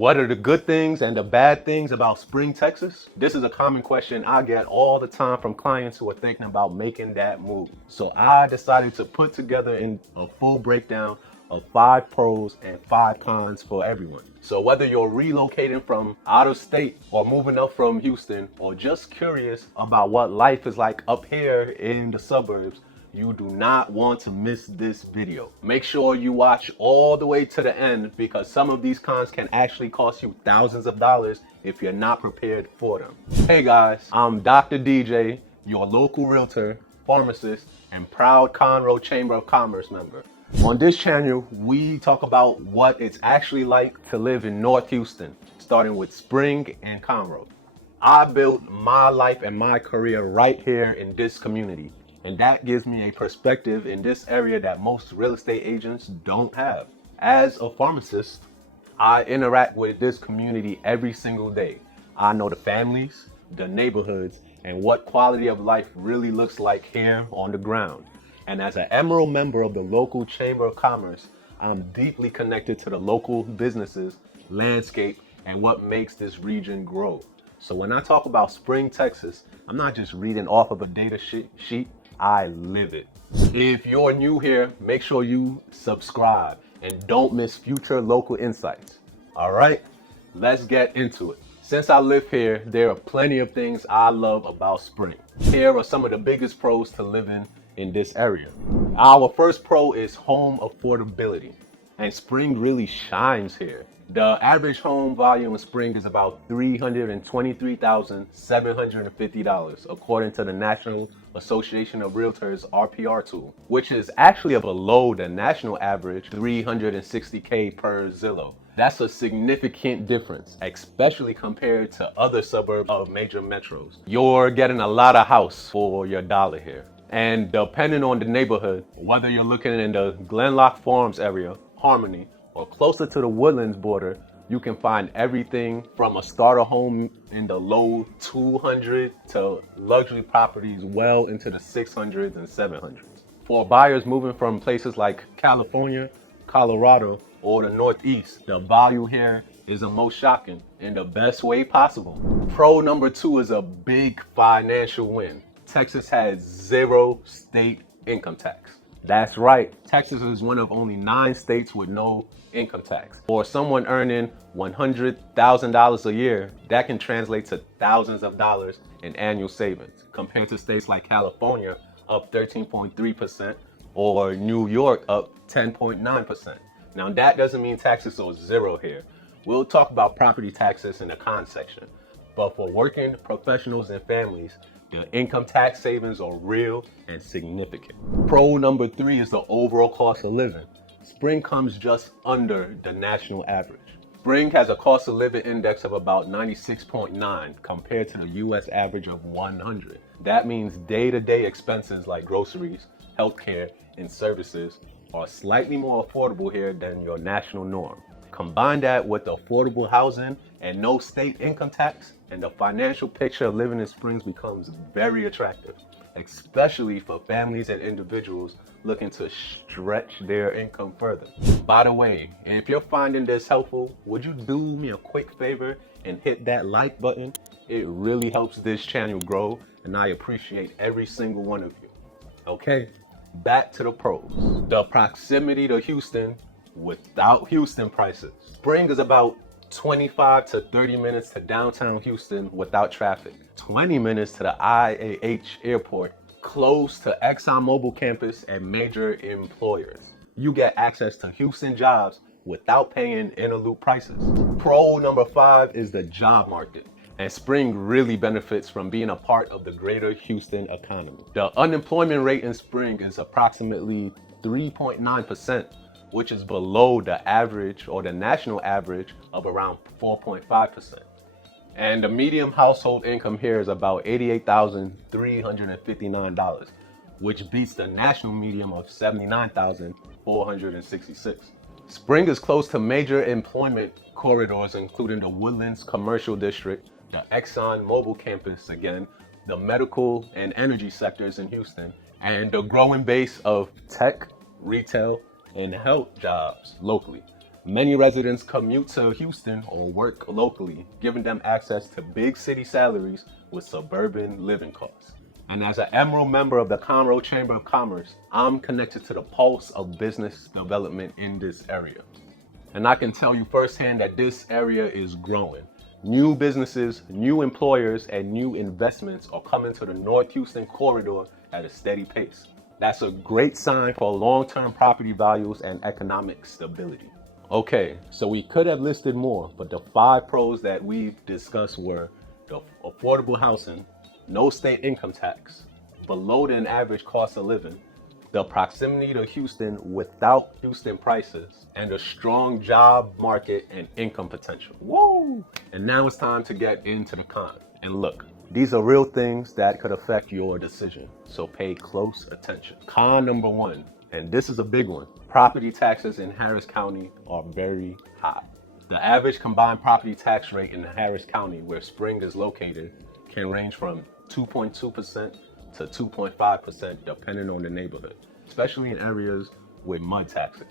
What are the good things and the bad things about Spring, Texas? This is a common question I get all the time from clients who are thinking about making that move. So I decided to put together in a full breakdown of 5 pros and 5 cons for everyone. So whether you're relocating from out of state or moving up from Houston or just curious about what life is like up here in the suburbs, you do not want to miss this video. Make sure you watch all the way to the end because some of these cons can actually cost you thousands of dollars if you're not prepared for them. Hey guys, I'm Dr. DJ, your local realtor, pharmacist, and proud Conroe Chamber of Commerce member. On this channel, we talk about what it's actually like to live in North Houston, starting with Spring and Conroe. I built my life and my career right here in this community, and that gives me a perspective in this area that most real estate agents don't have. As a pharmacist, I interact with this community every single day. I know the families, the neighborhoods, and what quality of life really looks like here on the ground. And as an Emerald member of the local Chamber of Commerce, I'm deeply connected to the local businesses, landscape, and what makes this region grow. So when I talk about Spring, Texas, I'm not just reading off of a data sheet, I live it. If you're new here, make sure you subscribe and don't miss future local insights. All right, let's get into it. Since I live here, there are plenty of things I love about Spring. Here are some of the biggest pros to living in this area. Our first pro is home affordability, and Spring really shines here. The average home volume in Spring is about $323,750 according to the National Association of Realtors RPR tool, which is actually below the national average $360K per Zillow. That's a significant difference, especially compared to other suburbs of major metros. You're getting a lot of house for your dollar here. And depending on the neighborhood, whether you're looking in the Glenlock Farms area, Harmony, or closer to the Woodlands border, you can find everything from a starter home in the low 200 to luxury properties well into the 600s and 700s. For buyers moving from places like California, Colorado, or the Northeast, the value here is the most shocking in the best way possible. Pro number 2 is a big financial win. Texas has 0 state income tax. That's right, Texas is one of only 9 states with no income tax. For someone earning $100,000 a year, that can translate to thousands of dollars in annual savings, compared to states like California, up 13.3%, or New York, up 10.9%. Now that doesn't mean taxes are 0 here. We'll talk about property taxes in the con section. But for working professionals and families, the income tax savings are real and significant. Pro number 3 is the overall cost of living. Spring comes just under the national average. Spring has a cost of living index of about 96.9 compared to the US average of 100. That means day-to-day expenses like groceries, healthcare, and services are slightly more affordable here than your national norm. Combine that with affordable housing and no state income tax, and the financial picture of living in Springs becomes very attractive, especially for families and individuals looking to stretch their income further. By the way, if you're finding this helpful, would you do me a quick favor and hit that like button? It really helps this channel grow, and I appreciate every single one of you. Okay, back to the pros. The proximity to Houston without Houston prices. Spring is about 25 to 30 minutes to downtown Houston without traffic, 20 minutes to the IAH airport, close to ExxonMobil campus and major employers. You get access to Houston jobs without paying interloop prices. Pro number 5 is the job market. And Spring really benefits from being a part of the greater Houston economy. The unemployment rate in Spring is approximately 3.9%. which is below the average or the national average of around 4.5%. And the median household income here is about $88,359, which beats the national median of $79,466. Spring is close to major employment corridors, including the Woodlands Commercial District, the ExxonMobil campus again, the medical and energy sectors in Houston, and the growing base of tech, retail, and health jobs locally. Many residents commute to Houston or work locally, giving them access to big city salaries with suburban living costs. And as an Emerald member of the Conroe Chamber of Commerce, I'm connected to the pulse of business development in this area. And I can tell you firsthand that this area is growing. New businesses, new employers, and new investments are coming to the North Houston corridor at a steady pace. That's a great sign for long-term property values and economic stability. Okay, so we could have listed more, but the 5 pros that we've discussed were the affordable housing, no state income tax, below than average cost of living, the proximity to Houston without Houston prices, and a strong job market and income potential. Whoa! And now it's time to get into the cons. And look, these are real things that could affect your decision, so pay close attention. Con number 1, and this is a big one. Property taxes in Harris County are very high. The average combined property tax rate in Harris County, where Spring is located, can range from 2.2% to 2.5% depending on the neighborhood, especially in areas with mud taxes.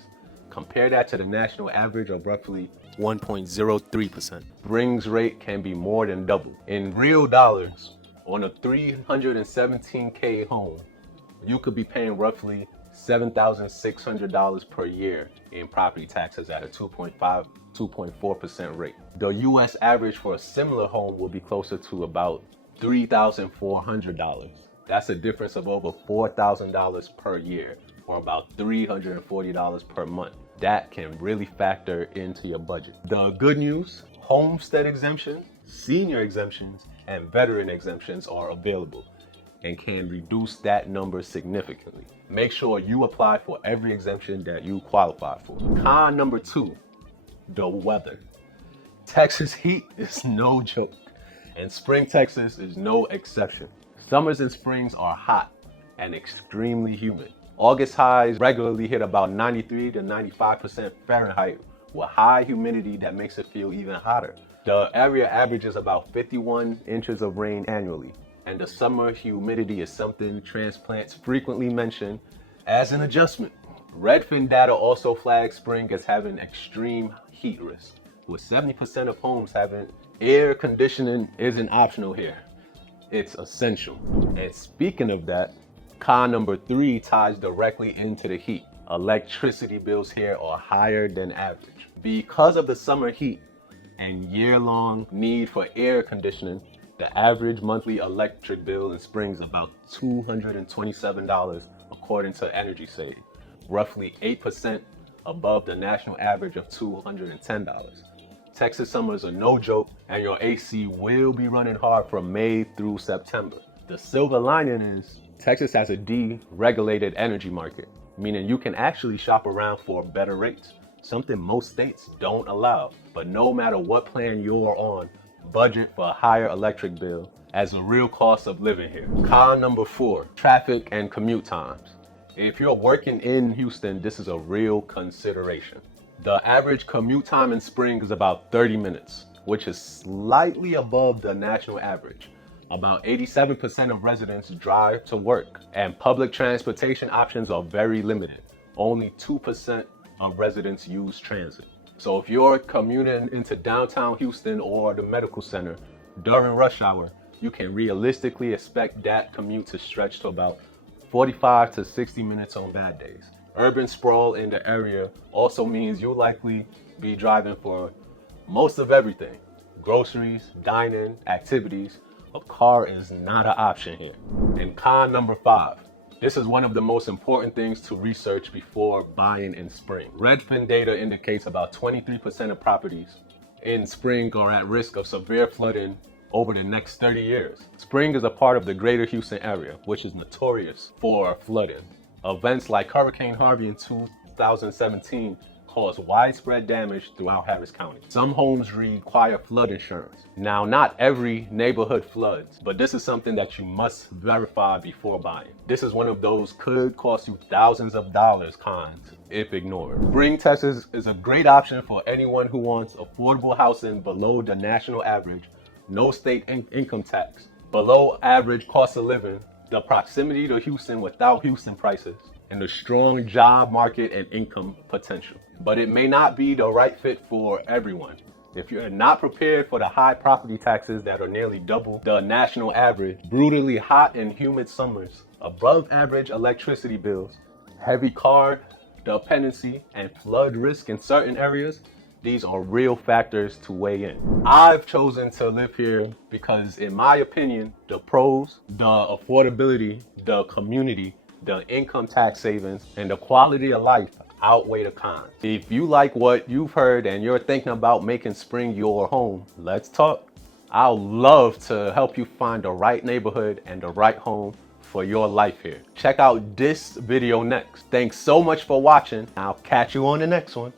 Compare that to the national average of roughly 1.03%. Spring's rate can be more than double. In real dollars, on a $317K home, you could be paying roughly $7,600 per year in property taxes at a 2.4% rate. The US average for a similar home will be closer to about $3,400. That's a difference of over $4,000 per year, or about $340 per month. That can really factor into your budget. The good news, homestead exemption, senior exemptions, and veteran exemptions are available and can reduce that number significantly. Make sure you apply for every exemption that you qualify for. Con number 2, the weather. Texas heat is no joke, and Spring, Texas is no exception. Summers and springs are hot and extremely humid. August highs regularly hit about 93 to 95% Fahrenheit with high humidity that makes it feel even hotter. The area averages about 51 inches of rain annually, and the summer humidity is something transplants frequently mention as an adjustment. Redfin data also flags spring as having extreme heat risk, with 70% of homes having air conditioning isn't optional here. It's essential. And speaking of that, con number 3 ties directly into the heat. Electricity bills here are higher than average. Because of the summer heat and year-long need for air conditioning, the average monthly electric bill in spring is about $227 according to Energy Save, roughly 8% above the national average of $210. Texas summers are no joke, and your AC will be running hard from May through September. The silver lining is Texas has a deregulated energy market, meaning you can actually shop around for better rates, something most states don't allow. But no matter what plan you're on, budget for a higher electric bill as a real cost of living here. Con number 4, traffic and commute times. If you're working in Houston, this is a real consideration. The average commute time in spring is about 30 minutes, which is slightly above the national average. About 87% of residents drive to work, and public transportation options are very limited. Only 2% of residents use transit. So if you're commuting into downtown Houston or the medical center during rush hour, you can realistically expect that commute to stretch to about 45 to 60 minutes on bad days. Urban sprawl in the area also means you'll likely be driving for most of everything. Groceries, dining, activities. A car is not an option here. And con number 5. This is one of the most important things to research before buying in spring. Redfin data indicates about 23% of properties in spring are at risk of severe flooding over the next 30 years. Spring is a part of the greater Houston area, which is notorious for flooding. Events like Hurricane Harvey in 2017 caused widespread damage throughout Harris County. Some homes require flood insurance. Now, not every neighborhood floods, but this is something that you must verify before buying. This is one of those could cost you thousands of dollars cons if ignored. Spring, Texas is a great option for anyone who wants affordable housing below the national average, no state income tax, below average cost of living, the proximity to Houston without Houston prices, and the strong job market and income potential. But it may not be the right fit for everyone. If you're not prepared for the high property taxes that are nearly double the national average, brutally hot and humid summers, above average electricity bills, heavy car dependency, and flood risk in certain areas, these are real factors to weigh in. I've chosen to live here because, in my opinion, the pros, the affordability, the community, the income tax savings, and the quality of life outweigh the cons. If you like what you've heard and you're thinking about making spring your home, let's talk. I'll love to help you find the right neighborhood and the right home for your life here. Check out this video next. Thanks so much for watching. I'll catch you on the next one.